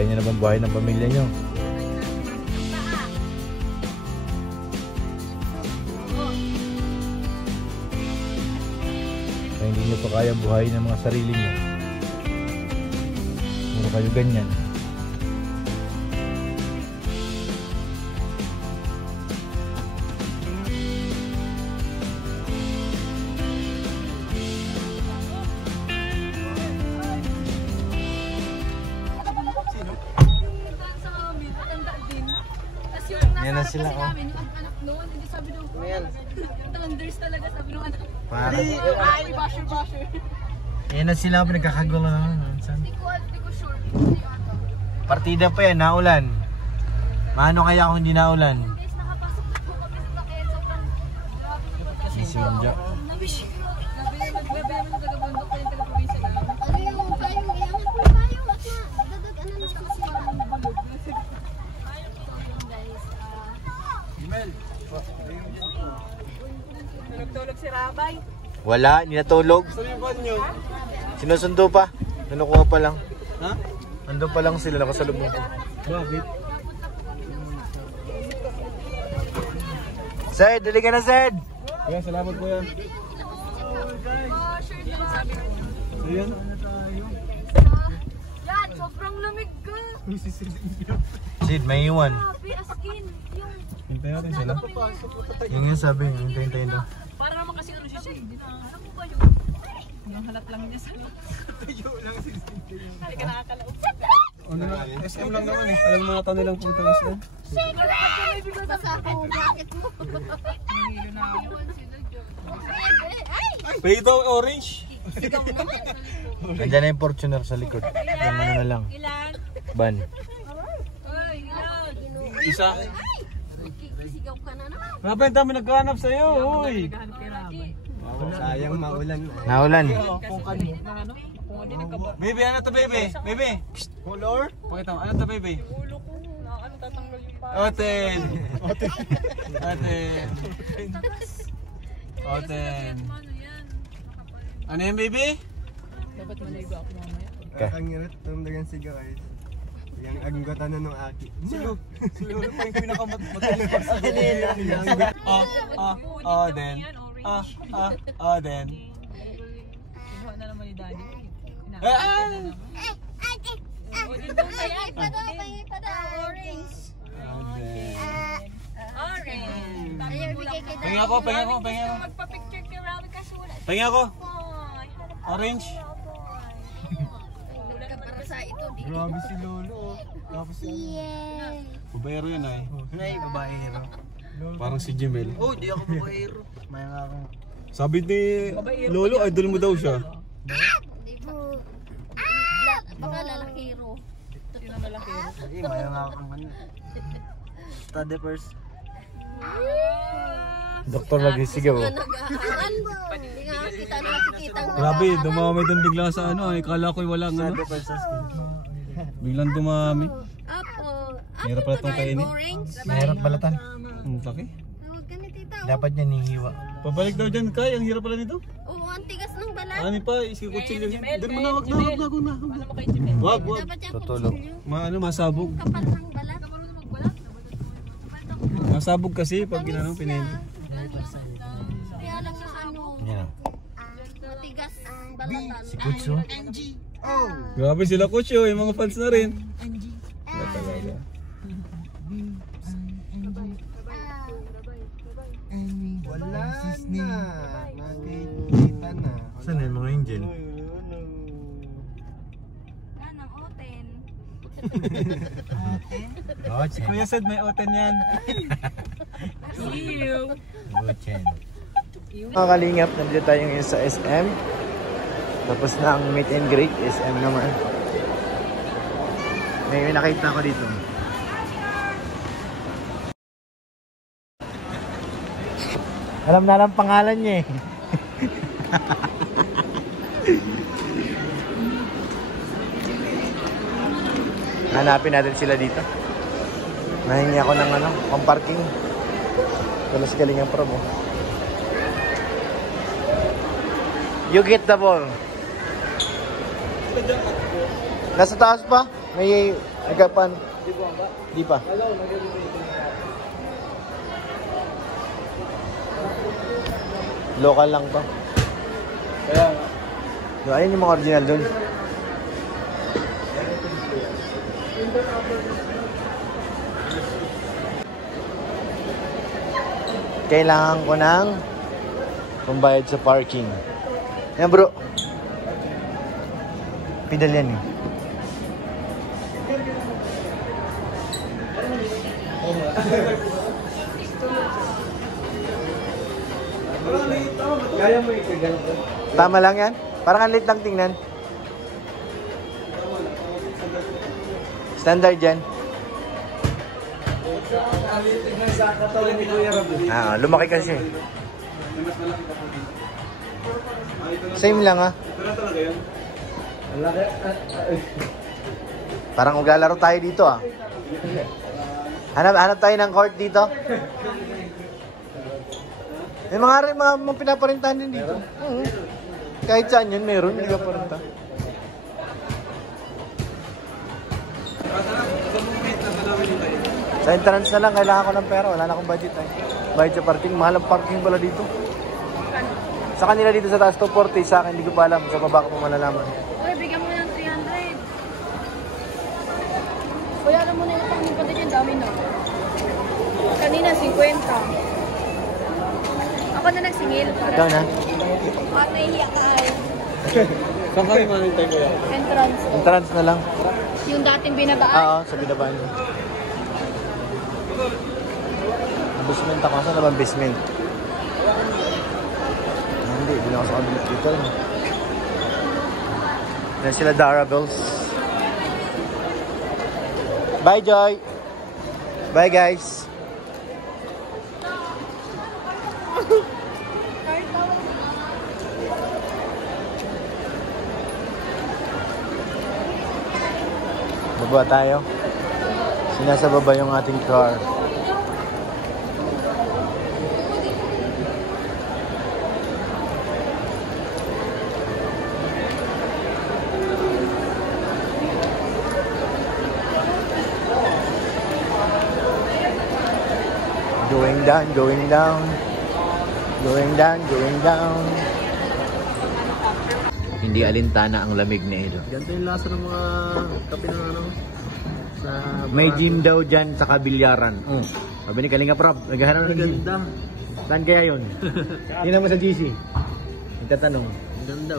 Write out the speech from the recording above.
Kaya nyo naman buhay ng pamilya nyo. Kaya hindi nyo pa kaya buhay ng mga sarili nyo. Puro kayo ganyan. Yan na sila, oh. Ayan. Thunders talaga, sabi nung anak. Ay, basher. Yan na sila, pinagkakagulo na. Hindi ko sure. Partida pa yan, naulan. Maano kaya kung hindi naulan? Guys, nakapasok na po kami sa sakit. Sobrang grabe naman kasi. Sisimja. Nagbebebe mo sa taga-bundok pa yung taga-probinsya namin. Ano yung payong? Iangat mo yung payong at dadag-anan na sa kasi yung bulog. Nagtulog si Rabay. Wala, hindi natulog. Sinusundo pa. Nanukuha pa lang. Ha? Andun pa lang sila, nakasalubong ko. Bakit? Zed, dali ka na, Zed! Kuya, salamat kuya. Sure lang sabi ko. Ayan. Yan, sobrang lamig ka. Zed, may iwan. Grabe, askin. Yung Hintayin natin sila. Yung sabi, hintayin daw. para naman kasi ano siya, hindi na alam mo ba yun? Hanggang halat lang niya sa tuyo lang si Cynthia. Hindi ka nakakalaot. Ano na? SM lang naman eh. Alam mga tao nilang punta ng SM. Basa ako, bakit mo? Nangilo na ako. Pito orange. Nandiyan na yung Fortuner sa likod. Yung ano na lang. Ilan? Ban. Ay, ilan? Isa. Sigaw ka na naman. Rapay, dami nagkahanap sa'yo. Uy. Naghahanap kay Rabay. Sayang maulan. Naulan. Kung ano? Kung ano nagkaba. Baby, ano to baby? Baby. Color? Pakita mo, ano to baby? Ulo ko, ano tatanggal yung pa. Oten. Oten. Oten. Ano yan? Ano yan baby? Dapat maligo ako mamaya. Ang hirap tumdagan sigaw guys. Yung aggota na nung aki. Silo pa yung pinakamatalis pa sa kanila. Oden. Oden. Kinuha na naman ni Daddy. Ay, pada, orange. Orange. Ayaw, bigay kay Pahinga ko. Magpa-picture kay Rabay kasi wala. Pahinga ko. Ay, hanap Orange. Ka para sa ito. Grabe si Lolo. Tapos Yay! babayero yun ay. Nay, babaero. Parang si Jimel. Oh, di ako babaero. May nga akong... Sabi ni Lolo, idol mo daw siya. Di po. Baka lalakiro. Sino malaki? Eh, may nga akong ano. Study first. Doktor lagi sigaw. Nag-aaral. Hindi nga kita nakikita ng Grabe, dumami din bigla sa ano. Kala ko'y walang ano. Study first sa school. Biglang dumami. Apo. Hirap pala itong kainin. Orange. Mahirap balatan. Ang laki. Huwag ka ni tita. Dapat niya nihiwa. Pabalik daw dyan, Kai. Ang hirap pala nito. Oo, ang tigas ng balat. Ano pa, isikutsilyo. Doon mo na, wag na. Ano mo kay Jimel? Wag. Dapat yung Tutulog. kutsilyo. Masabog. Kapal ng balat. Marunong magbalat? Masabog kasi pag ginanong pinin. Kaya lang yung ano, Yan. matigas ang balatan. Si Kutsu. Grabe sila coach yung mga fans na rin. Wala talaga. Wala na. Nakikita na. Saan yung mga angel? Anong oten? Oh, Chen. Kuya said may oten yan. Ew. Oh, Chen. Mga kalingap, nandito tayo ngayon sa SM. Tapos na ang meet and greet, SM naman. May nakita ko dito. Alam na lang pangalan niya eh. Hanapin natin sila dito. Nahingi ako ng ano, pang parking. Tulos galing ang promo. You get the ball. Nasa taas pa? May agapan. Di pa. Local lang ba? Kaya, Ayun yung mga original dun. Kailangan ko ng pambayad sa parking. Yan bro. Pedal yan eh. kaya mo ikaganto. Tama lang yan? Parang ang lit lang tingnan. Standard yan. Tignan sa katawan ni Kuya Rab. Lumaki kasi. Mas malaki pa po dito. Same lang ah. Ito na talaga yan. Malaki. Parang maglalaro tayo dito ah. Hanap tayo ng court dito. May mga pinaparintahan din dito. Kahit saan yun, meron. Hindi ka parinta. Sa entrance na lang, kailangan ko ng pera. Wala na akong budget. Bayad sa parking. Mahal ang parking pala dito. Sa kanila dito sa taas, 240. Sa akin, hindi ko pa alam. Sa baba ko pa malalaman. Uy, bigyan mo ng 300. Kuya, alam mo na yung pangin pati dyan, dami na. Kanina, 50. Ako na nagsingil. Ikaw na. Bakit nahihiya ka ay? Saan kami manintay ko yan? Entrance. Entrance na lang. Yung dating binabaan? Oo, sa binabaan niyo. Basement ako. Saan na ba basement? Hindi na ako sa kabinet dito. Yan sila Darables. Bye, Joy! Bye, guys! Baba tayo. Sinasababa yung ating car. Going down, going down. Going down, going down. Hindi alintana ang lamig na ito. Ganito yung lasa ng mga kape ng ano. Sa May gym daw dyan sa kabilyaran. Sabi ni Kalinga Prab, naghahanap ng gym. ganda. Saan kaya yun? Tingnan mo sa GC. Itatanong. Ang ganda.